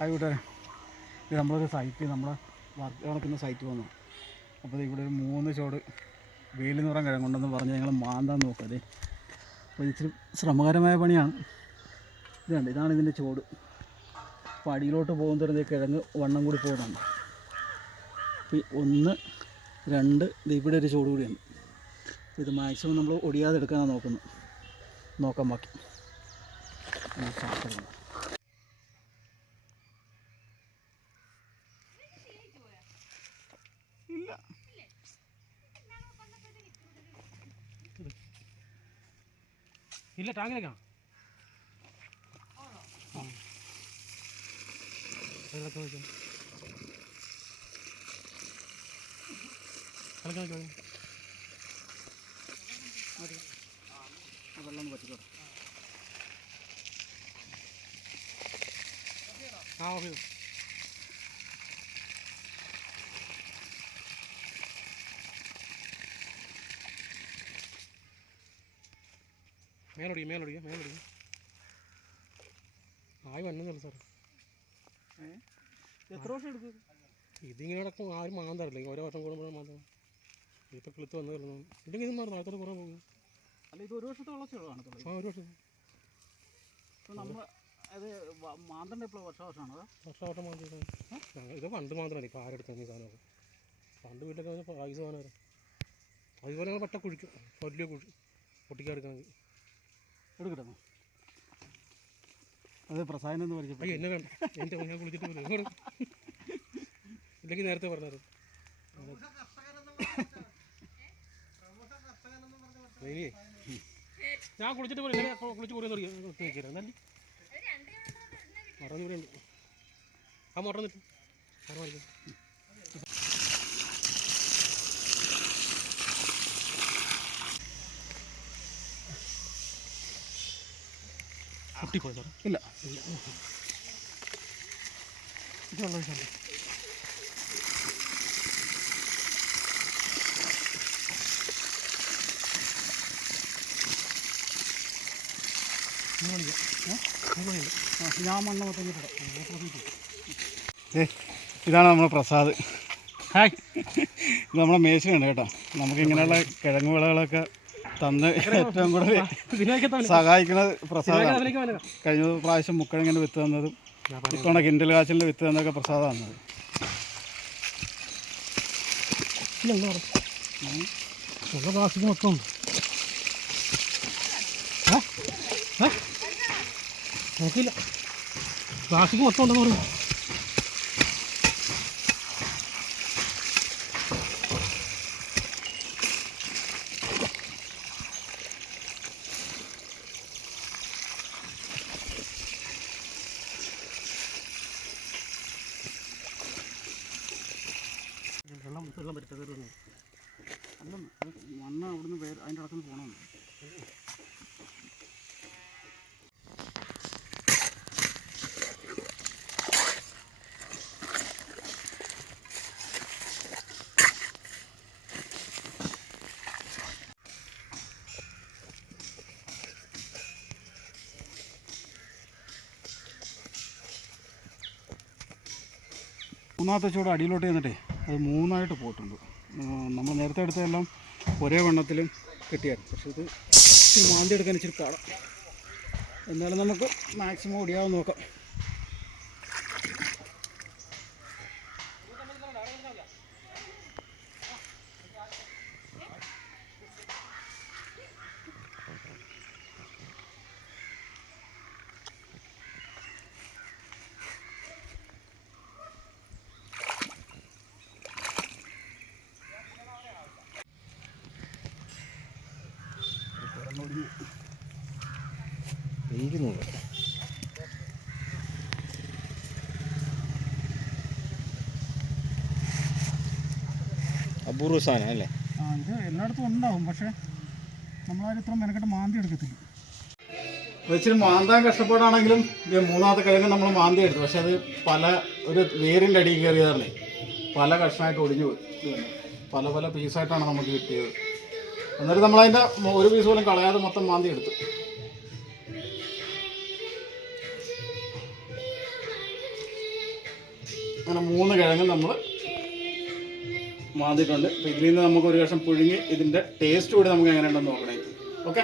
ആയിക്കോട്ടെ ഇത് നമ്മളൊരു സൈറ്റ് നമ്മളെ വർക്ക് നടക്കുന്ന സൈറ്റ് വന്നു. അപ്പോൾ ഇവിടെ ഒരു മൂന്ന് ചോട് വെയിൽ നിറം കിഴങ്ങുണ്ടെന്ന് പറഞ്ഞ് ഞങ്ങൾ മാന്താൻ നോക്കുക അതെ അപ്പോൾ ഇച്ചിരി ശ്രമകരമായ പണിയാണ്. ഇതുണ്ട് ഇതാണ് ഇതിന്റെ ചോട് അപ്പോൾ അടിയിലോട്ട് തരുന്ന കിഴങ്ങ് വണ്ണം കൂടി പോകുന്നുണ്ട്. അപ്പോൾ ഒന്ന് രണ്ട് ഇവിടെ ഒരു ചോട് കൂടിയുണ്ട്. ഇത് മാക്സിമം നമ്മൾ ഒടിയാതെ എടുക്കാനാണ് നോക്കുന്നത്. നോക്കാൻ ബാക്കി. ഇല്ല ടാങ്കിലേക്കാണ്? ആ വെള്ളം പറ്റിക്കോട്ടെ ആ ഓക്കെ മേലൊടിക്കുക മേലോടിയ മേലോടിയ ആയി വന്നെന്നല്ല സാർ എത്ര വർഷം എടുക്കും? ഇതിങ്ങനെ അടക്കം ആരും മാന്താറില്ല ഓരോ വർഷം കൂടുമ്പോഴും മാന്താം ഇപ്പം കിളുത്ത് വന്നു വരുന്നു ഇല്ലെങ്കിൽ ഇത് മാറും. നാളത്തോടെ കുറേ പോകും. അല്ല ഇത് ഒരു വർഷത്തെ വളർച്ചയുള്ളതാണ് ആ ഒരു വർഷം. ഇപ്പം നമ്മൾ അത് വ- മാന്തണ്ട ഇപ്പോൾ വർഷ വർഷമാണോ? വർഷം വർഷം മാന്തി ഇത്. പണ്ട് മാന്തണം ഇപ്പോൾ ആരെടുത്ത ഈ സാധനമൊക്കെ? പണ്ട് വീട്ടിലൊക്കെ പൈസ സാധനം അതുപോലെ ഞങ്ങൾ പട്ട കുഴിക്കും. വലിയ കുഴി പൊട്ടിക്കാൻ എടുക്കണമെങ്കിൽ എടുക്കട്ടെ. അത് പ്രസാദനെന്ന് എന്ന് അയ്യോ എന്നെ വേണ്ട. എന്റെ ഞാൻ കുളിച്ചിട്ട് വരും ഇല്ലെങ്കിൽ നേരത്തെ പറഞ്ഞത് ഞാൻ കുളിച്ചിട്ട് പോലും കുളിച്ച് കുറേ നോക്കിയാൽ എന്നല്ലേ മറന്നു ഇവിടെ ഉണ്ട് ആ മുറന്നിട്ട് നിട്ട് മറന്നു പൊട്ടിപ്പോയി സാറേ ഇല്ല. ഇത് വെള്ളം ഒഴിച്ചാൽ ഞാൻ മണ്ണ് മൊത്തം ഇതാണ് നമ്മുടെ പ്രസാദ്. ഹായ്. ഇത് നമ്മുടെ മേശയാണ് കേട്ടോ. നമുക്ക് ഇങ്ങനെയുള്ള കിഴങ്ങ് വിളകളൊക്കെ തന്ന് ഏറ്റവും കൂടുതൽ സഹായിക്കുന്നത് പ്രസാദാണ്. കഴിഞ്ഞ പ്രാവശ്യം മുക്കഴങ്ങനെ വിത്ത് തന്നതും ഇത്തവണ കിൻഡൽ കാച്ചിലിന്റെ വിത്ത് തന്നതൊക്കെ പ്രസാദമാണ് മൊത്തം? നോക്കിയില്ല. പ്ലാസ്റ്റിക് മൊത്തം ഉണ്ടെന്ന് പറഞ്ഞു. വെള്ളം വെള്ളം പറ്റാതെ അല്ല മണ്ണ് അവിടുന്ന് വേറെ അതിന്റെ അടക്കം പോകണം മൂന്നാമത്തെ ചൂട് അടിയിലോട്ട് ചെന്നിട്ടേ. അത് മൂന്നായിട്ട് പോയിട്ടുണ്ട്. നമ്മൾ നേരത്തെ എടുത്തതെല്ലാം ഒരേ വണ്ണത്തിലും കിട്ടിയായിരുന്നു. പക്ഷേ ഇത് ഇച്ചിരി മാന്തി എടുക്കാൻ ഇച്ചിരി പാടാം എന്നാലും നമുക്ക് മാക്സിമം ഓടിയാവും നോക്കാം. അപൂർവ സാധനം അല്ലേ? ആ ഇത് എല്ലായിടത്തും ഉണ്ടാവും പക്ഷേ നമ്മളാരും ഇത്ര മെനക്കെട്ട് മാന്തി എടുക്കത്തില്ല. ഇച്ചിരി മാന്താൻ കഷ്ടപ്പാടാണെങ്കിലും ഇത് മൂന്നാമത്തെ കിഴങ്ങ് നമ്മൾ മാന്തി എടുത്തു. പക്ഷെ അത് പല ഒരു വേരിന്റെ അടിയിൽ കയറിയതല്ലേ? പല കഷ്ണമായിട്ട് ഒടിഞ്ഞു പോയി? പല പല പീസായിട്ടാണ് നമുക്ക് കിട്ടിയത്. എന്നിട്ട് നമ്മളതിന്റെ ഒരു പീസ് പോലും കളയാതെ മൊത്തം മാന്തി എടുത്തു. അങ്ങനെ മൂന്ന് കിഴങ്ങ് നമ്മൾ മാന്തിയിട്ടുണ്ട്. ഇതിൽ നിന്ന് നമുക്ക് ഒരു കഷ്ണം പുഴുങ്ങി ഇതിന്റെ ടേസ്റ്റ് കൂടി നമുക്ക് എങ്ങനെയുണ്ടെന്ന് നോക്കണേ. ഓക്കെ